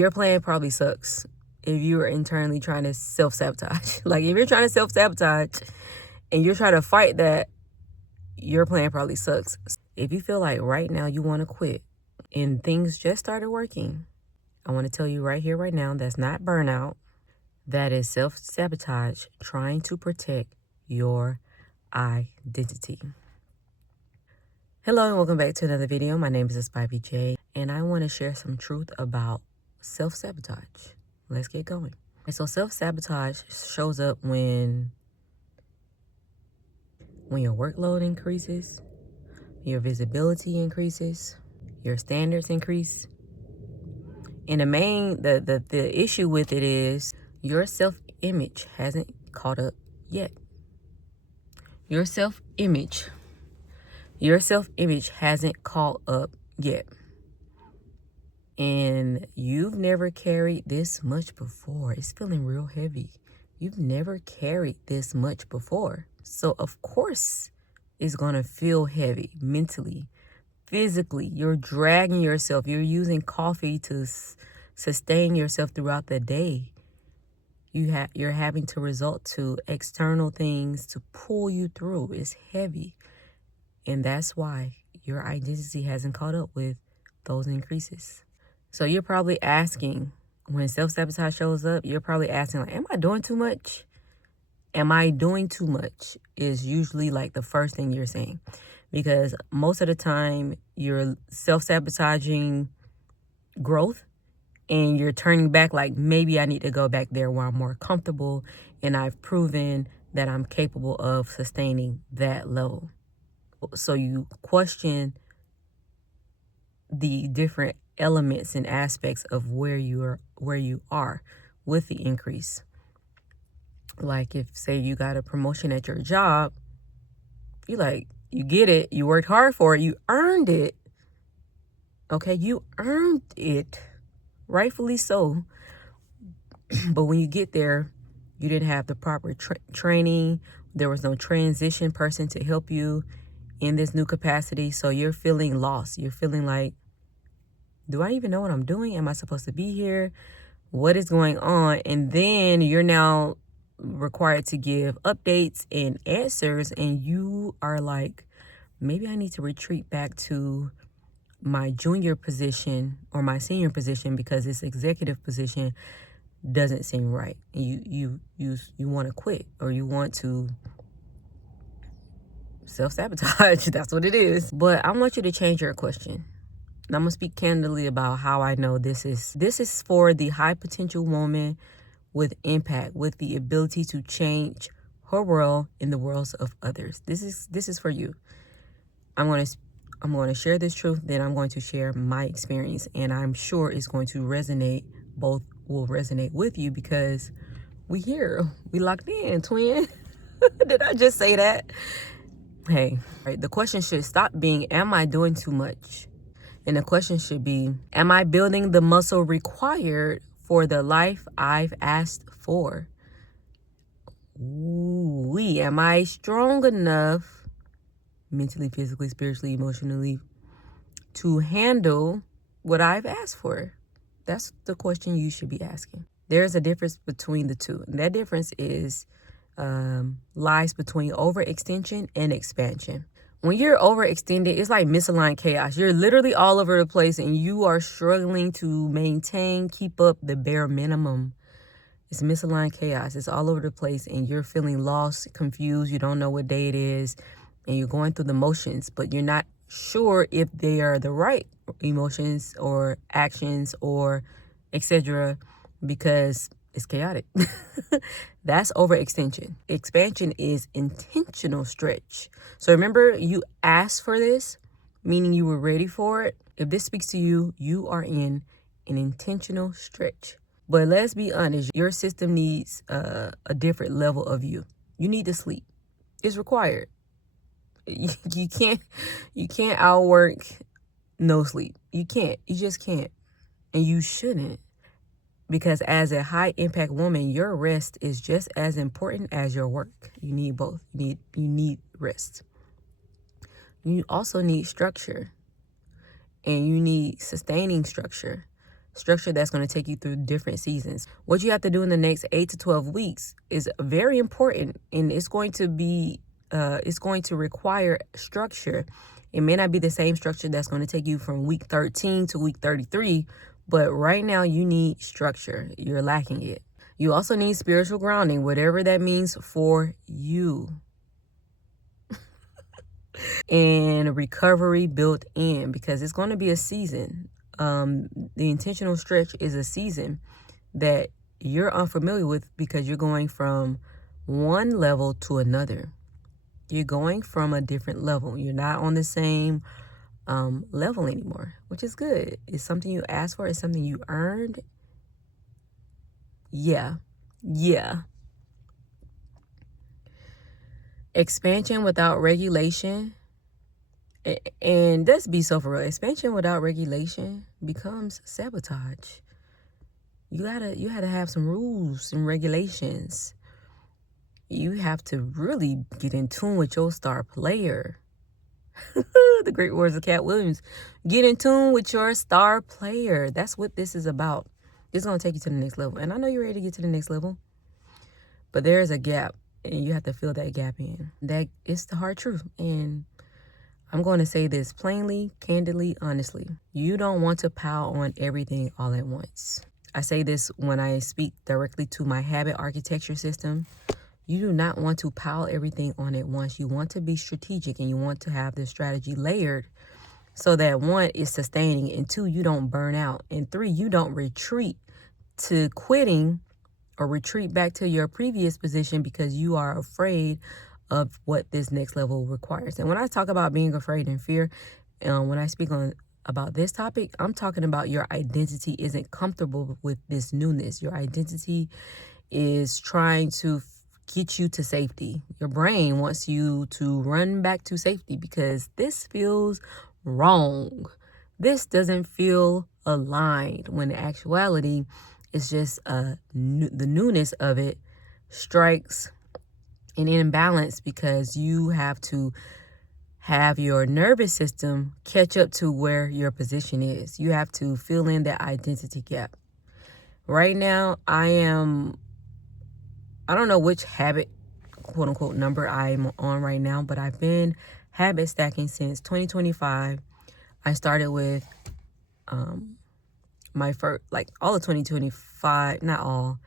Your plan probably sucks if you're internally trying to self-sabotage. Like if you're trying to self-sabotage and you're trying to fight that, your plan probably sucks. If you feel like right now you want to quit and things just started working, I want to tell you right here, right now, that's not burnout. That is self-sabotage trying to protect your identity. Hello and welcome back to another video. My name is Spivey J and I want to share some truth about self-sabotage. Let's get going. So self-sabotage shows up when your workload increases, your visibility increases, your standards increase. And the issue with it is your self-image hasn't caught up yet. Your self-image hasn't caught up yet. And you've never carried this much before. It's feeling real heavy. You've never carried this much before. So of course it's going to feel heavy mentally, physically. You're dragging yourself. You're using coffee to sustain yourself throughout the day. You're having to resort to external things to pull you through. It's heavy. And that's why your identity hasn't caught up with those increases. So you're probably asking, when self-sabotage shows up, you're probably asking, like, am I doing too much? Am I doing too much is usually like the first thing you're saying. Because most of the time you're self-sabotaging growth and you're turning back like, maybe I need to go back there where I'm more comfortable and I've proven that I'm capable of sustaining that level. So you question the different elements and aspects of where you are with the increase. Like if, say, you got a promotion at your job, you get it, you worked hard for it, you earned it. Okay, you earned it, rightfully so. But when you get there, you didn't have the proper training. There was no transition person to help you in this new capacity. So you're feeling lost. You're feeling like, do I even know what I'm doing? Am I supposed to be here? What is going on? And then you're now required to give updates and answers. And you are like, maybe I need to retreat back to my junior position or my senior position because this executive position doesn't seem right. You want to quit, or you want to self-sabotage. That's what it is. But I want you to change your question. And I'm gonna speak candidly about how I know this is for the high potential woman with impact, with the ability to change her world in the worlds of others. This is for you. I'm going to share this truth, then I'm going to share my experience, and I'm sure it's going to resonate. Both will resonate with you because we locked in, twin. Did I just say that? Hey, right, the question should stop being, am I doing too much? And the question should be, am I building the muscle required for the life I've asked for? Am I strong enough mentally, physically, spiritually, emotionally to handle what I've asked for? That's the question you should be asking. There's a difference between the two. And that difference lies between overextension and expansion. When you're overextended, it's like misaligned chaos. You're literally all over the place and you are struggling to keep up the bare minimum. It's misaligned chaos. It's all over the place and you're feeling lost, confused. You don't know what day it is and you're going through the motions, but you're not sure if they are the right emotions or actions or etc. because it's chaotic. That's overextension. Expansion is intentional stretch. So remember, you asked for this, meaning you were ready for it. If this speaks to you, you are in an intentional stretch. But let's be honest, your system needs a different level of you. You need to sleep. It's required. You can't outwork no sleep. You just can't. And you shouldn't. Because as a high impact woman, your rest is just as important as your work. You need both. You need rest. You also need structure. And you need sustaining structure. structure that's going to take you through different seasons. What you have to do in the next 8 to 12 weeks is very important, and it's going to require structure. It may not be the same structure that's going to take you from week 13 to week 33, but right now you need structure. You're lacking it. You also need spiritual grounding, whatever that means for you. And recovery built in, because it's going to be a season. The intentional stretch is a season that you're unfamiliar with, because you're going from one level to another. You're going from a different level. You're not on the same level anymore, which is good. It's something you asked for. It's something you earned. Yeah. Expansion without regulation. And let's be so for real. Expansion without regulation becomes sabotage. You gotta have some rules and regulations. You have to really get in tune with your star player. The great words of Cat Williams. Get in tune with your star player. That's what this is about. It's going to take you to the next level. And I know you're ready to get to the next level, but there's a gap, and you have to fill that gap in. That it's the hard truth. And I'm going to say this plainly, candidly, honestly. You don't want to pile on everything all at once. I say this when I speak directly to my habit architecture system. You do not want to pile everything on at once. You want to be strategic, and you want to have this strategy layered so that 1, is sustaining, and 2, you don't burn out, and 3, you don't retreat to quitting or retreat back to your previous position because you are afraid of what this next level requires. And when I talk about being afraid and fear, when I speak about this topic, I'm talking about your identity isn't comfortable with this newness. Your identity is trying to get you to safety. Your brain wants you to run back to safety because this feels wrong. This doesn't feel aligned, when in actuality, it's just the newness of it strikes an imbalance, because you have to have your nervous system catch up to where your position is. You have to fill in that identity gap. Right now, I don't know which habit, quote unquote, number I'm on right now, but I've been habit stacking since 2025. I started with my first, all of 2025, not all.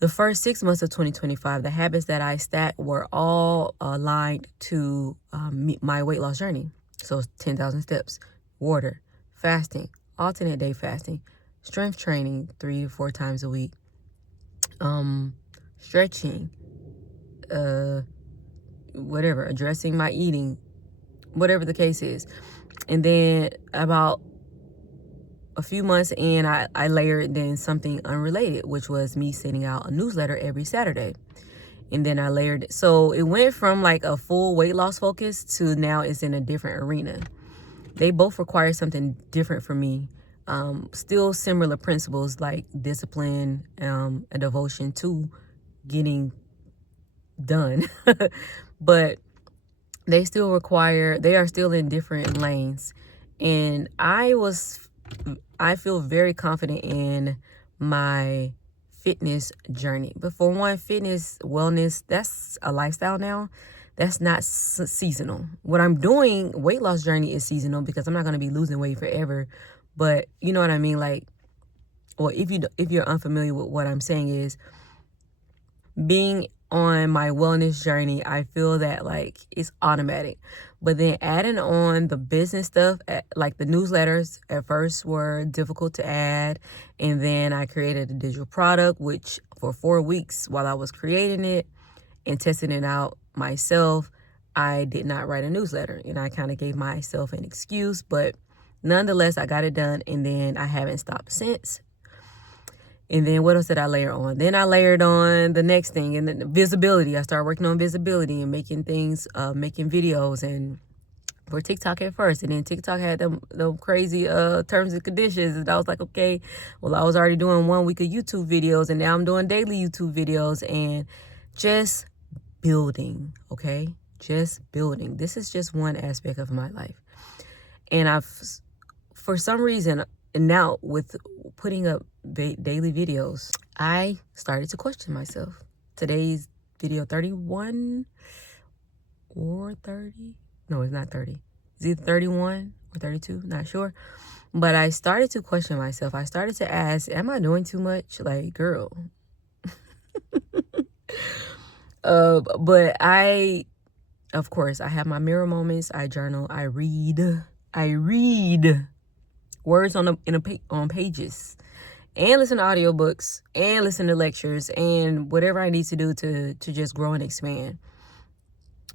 The first 6 months of 2025, the habits that I stacked were all aligned to my weight loss journey. So 10,000 steps, water, fasting, alternate day fasting, strength training 3 to 4 times a week, stretching, whatever, addressing my eating, whatever the case is. And then about a few months in, I layered then something unrelated, which was me sending out a newsletter every Saturday. And then I layered it. So it went from a full weight loss focus to now it's in a different arena. They both require something different for me. Still similar principles like discipline, a devotion to getting done. But they are still in different lanes. And I feel very confident in my fitness journey. But for one, fitness, wellness, that's a lifestyle now. That's not seasonal. What I'm doing, weight loss journey, is seasonal because I'm not going to be losing weight forever. But you know what I mean? If you're unfamiliar with what I'm saying, is being on my wellness journey, I feel that it's automatic. But then adding on the business stuff, like the newsletters at first were difficult to add. And then I created a digital product, which for 4 weeks while I was creating it and testing it out myself, I did not write a newsletter. And I kind of gave myself an excuse, but nonetheless, I got it done. And then I haven't stopped since. And then what else did I layer on? Then I layered on the next thing, and then visibility. I started working on visibility and making things, making videos, and for TikTok at first. And then TikTok had them crazy terms and conditions. And I was like, okay, well, I was already doing 1 week of YouTube videos, and now I'm doing daily YouTube videos, and just building, okay? Just building. This is just one aspect of my life. And for some reason, And now with putting up daily videos, I started to question myself. Today's video 31 or 30. No, it's not 30. It's either 31 or 32, not sure. But I started to question myself. I started to ask, am I doing too much? Like, girl. But of course, I have my mirror moments. I journal. I read words on pages, and listen to audiobooks, and listen to lectures, and whatever I need to do to just grow and expand.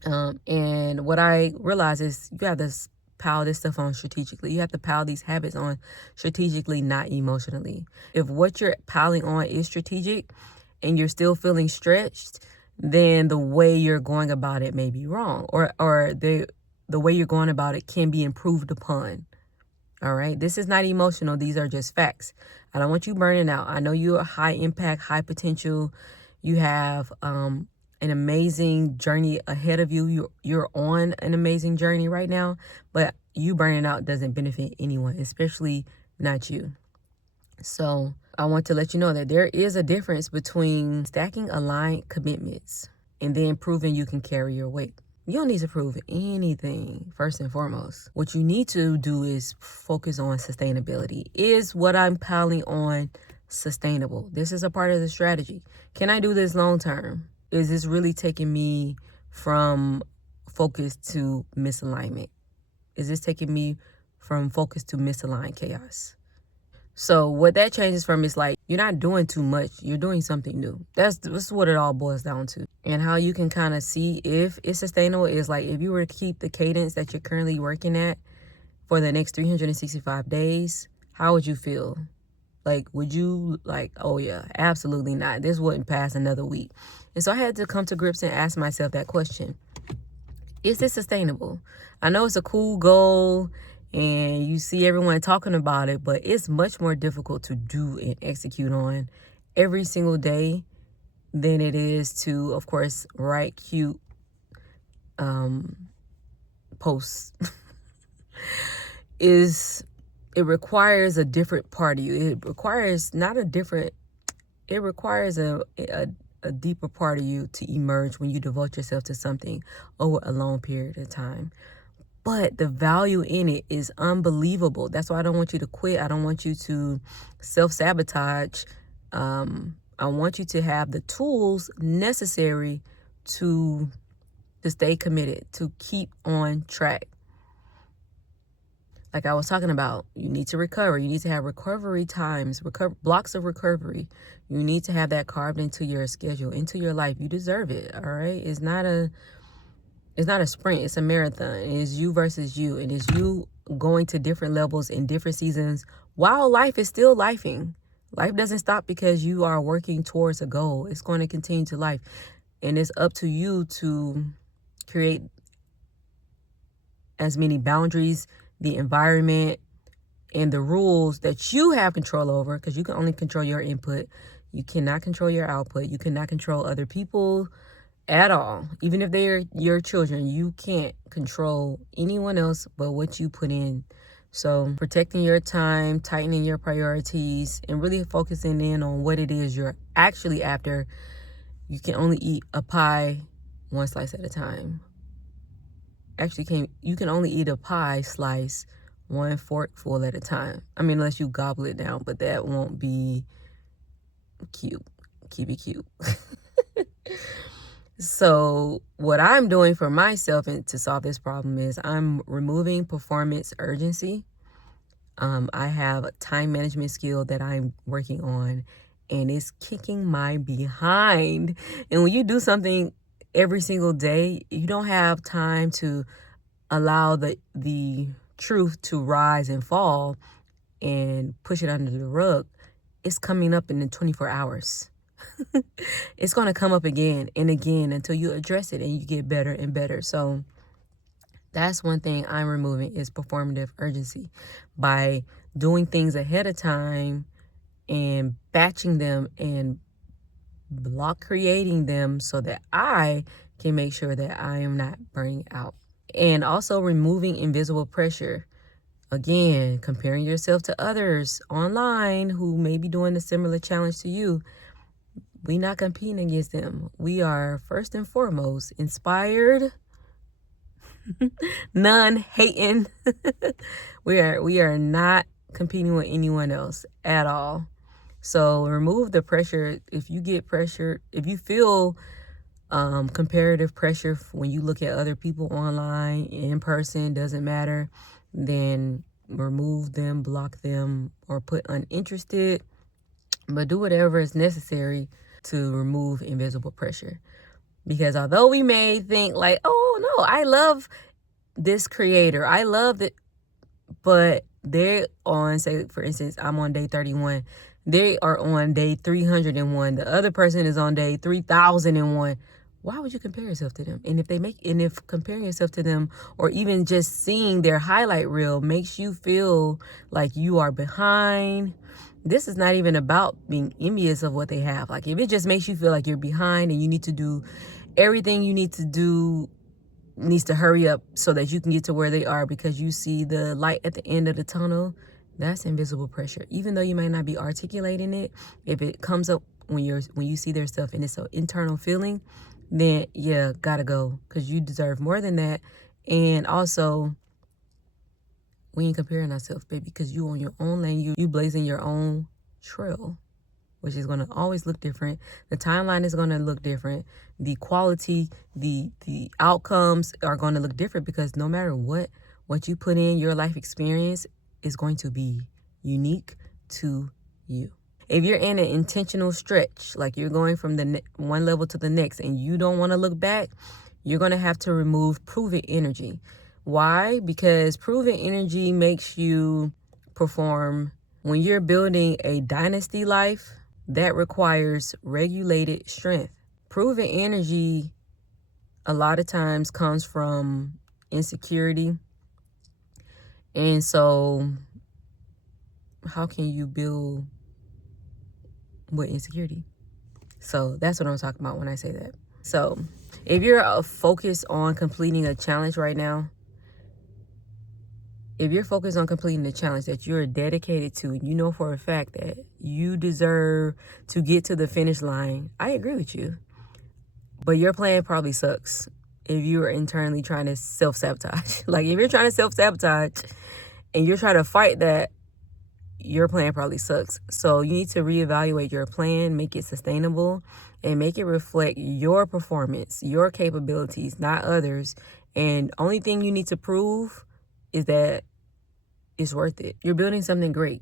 And what I realize is you have to pile this stuff on strategically. You have to pile these habits on strategically, not emotionally. If what you're piling on is strategic and you're still feeling stretched, then the way you're going about it may be wrong, or the way you're going about it can be improved upon. All right. This is not emotional. These are just facts. I don't want you burning out. I know you're a high impact, high potential. You have an amazing journey ahead of you. You're on an amazing journey right now, but you burning out doesn't benefit anyone, especially not you. So I want to let you know that there is a difference between stacking aligned commitments and then proving you can carry your weight. You don't need to prove anything, first and foremost. What you need to do is focus on sustainability. Is what I'm piling on sustainable? This is a part of the strategy. Can I do this long term? Is this really taking me from focus to misalignment? Is this taking me from focus to misaligned chaos? So what that changes from is like, you're not doing too much. You're doing something new. That's what it all boils down to. And how you can kind of see if it's sustainable is like, if you were to keep the cadence that you're currently working at for the next 365 days, how would you feel? Like, would you like, oh yeah, absolutely not. This wouldn't pass another week. And so I had to come to grips and ask myself that question. Is this sustainable? I know it's a cool goal and you see everyone talking about it, but it's much more difficult to do and execute on every single day than it is to, of course, write cute posts. It requires a different part of you. It requires a deeper part of you to emerge when you devote yourself to something over a long period of time. But the value in it is unbelievable. That's why I don't want you to quit. I don't want you to self-sabotage. I want you to have the tools necessary to stay committed, to keep on track. Like I was talking about, you need to recover. You need to have recovery times, blocks of recovery. You need to have that carved into your schedule, into your life. You deserve it, all right? It's not a sprint. It's a marathon. It's you versus you. And it's you going to different levels in different seasons while life is still lifing. Life doesn't stop because you are working towards a goal. It's going to continue to life. And it's up to you to create as many boundaries, the environment, and the rules that you have control over, because you can only control your input. You cannot control your output. You cannot control other people at all. Even if they're your children, you can't control anyone else but what you put in. So protecting your time, tightening your priorities, and really focusing in on what it is you're actually after. You can only eat a pie one slice at a time. You can only eat a pie slice one forkful at a time. I mean, unless you gobble it down, but that won't be cute. Keep it cute. So what I'm doing for myself and to solve this problem is I'm removing performance urgency. I have a time management skill that I'm working on, and it's kicking my behind. And when you do something every single day, you don't have time to allow the truth to rise and fall and push it under the rug. It's coming up in the 24 hours. It's going to come up again and again until you address it and you get better and better. So that's one thing I'm removing is performative urgency by doing things ahead of time and batching them and block creating them so that I can make sure that I am not burning out. And also removing invisible pressure. Again, comparing yourself to others online who may be doing a similar challenge to you. We not competing against them. We are first and foremost inspired, none hating. we are not competing with anyone else at all. So remove the pressure. If you get pressured, if you feel comparative pressure when you look at other people online, in person, doesn't matter, then remove them, block them, or put uninterested. But do whatever is necessary to remove invisible pressure. Because although we may think like, oh no, I love this creator, I love it, but they're on, say for instance, I'm on day 31. They are on day 301. The other person is on day 3001. Why would you compare yourself to them? And if comparing yourself to them, or even just seeing their highlight reel, makes you feel like you are behind, this is not even about being envious of what they have. Like, if it just makes you feel like you're behind and you need to do everything you need to do, needs to hurry up so that you can get to where they are because you see the light at the end of the tunnel, that's invisible pressure. Even though you might not be articulating it, if it comes up when you see their stuff and it's an internal feeling, then yeah, gotta go, because you deserve more than that. And also, we ain't comparing ourselves, baby, because you on your own lane, you blazing your own trail, which is going to always look different. The timeline is going to look different. The quality, the outcomes are going to look different, because no matter what you put in, your life experience is going to be unique to you. If you're in an intentional stretch, like you're going from the one level to the next and you don't want to look back, you're going to have to remove proven energy. Why? Because proven energy makes you perform. When you're building a dynasty life, that requires regulated strength. Proven energy a lot of times comes from insecurity. And so how can you build with insecurity? So that's what I'm talking about when I say that. So if you're focused on completing a challenge right now, if you're focused on completing the challenge that you're dedicated to, and you know for a fact that you deserve to get to the finish line, I agree with you. But your plan probably sucks if you are internally trying to self-sabotage. Like, if you're trying to self-sabotage and you're trying to fight that, your plan probably sucks. So you need to reevaluate your plan, make it sustainable, and make it reflect your performance, your capabilities, not others. And only thing you need to prove is that it's worth it. You're building something great.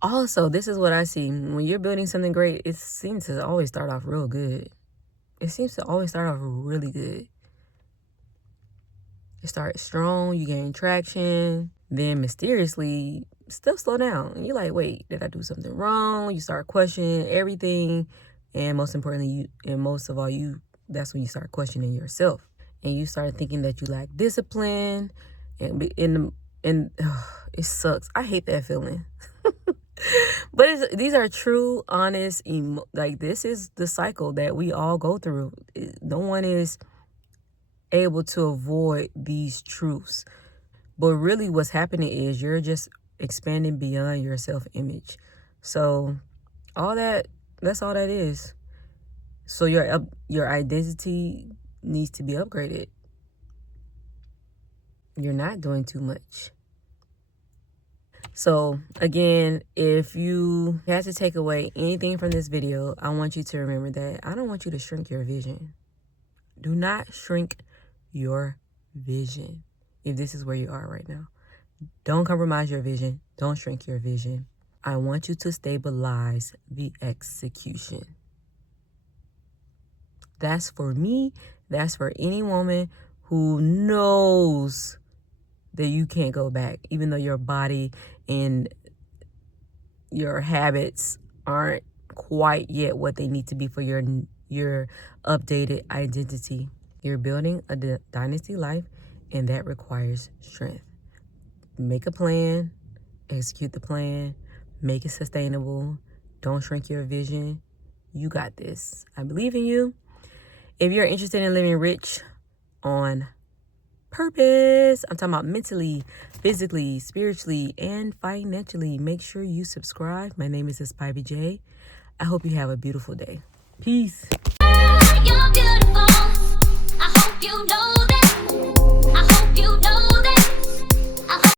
Also, this is what I see. When you're building something great, it seems to always start off real good. It seems to always start off really good. You start strong, you gain traction, then mysteriously stuff slow down. And you're like, wait, did I do something wrong? You start questioning everything. And most importantly, that's when you start questioning yourself. And you start thinking that you lack discipline. And it sucks. I hate that feeling. But these are true, honest, like, this is the cycle that we all go through. No one is able to avoid these truths. But really what's happening is you're just expanding beyond your self-image. So that's all that is. So your identity needs to be upgraded. You're not doing too much. So again, if you had to take away anything from this video, I want you to remember that I don't want you to shrink your vision. Do not shrink your vision if this is where you are right now. Don't compromise your vision. Don't shrink your vision. I want you to stabilize the execution. That's for me. That's for any woman who knows that you can't go back, even though your body and your habits aren't quite yet what they need to be for your updated identity. You're building a dynasty life, and that requires strength. Make a plan, execute the plan, make it sustainable. Don't shrink your vision. You got this. I believe in you. If you're interested in living rich on purpose. I'm talking about mentally, physically, spiritually, and financially. Make sure you subscribe. My name is Spivey J. I hope you have a beautiful day. Peace. You're beautiful.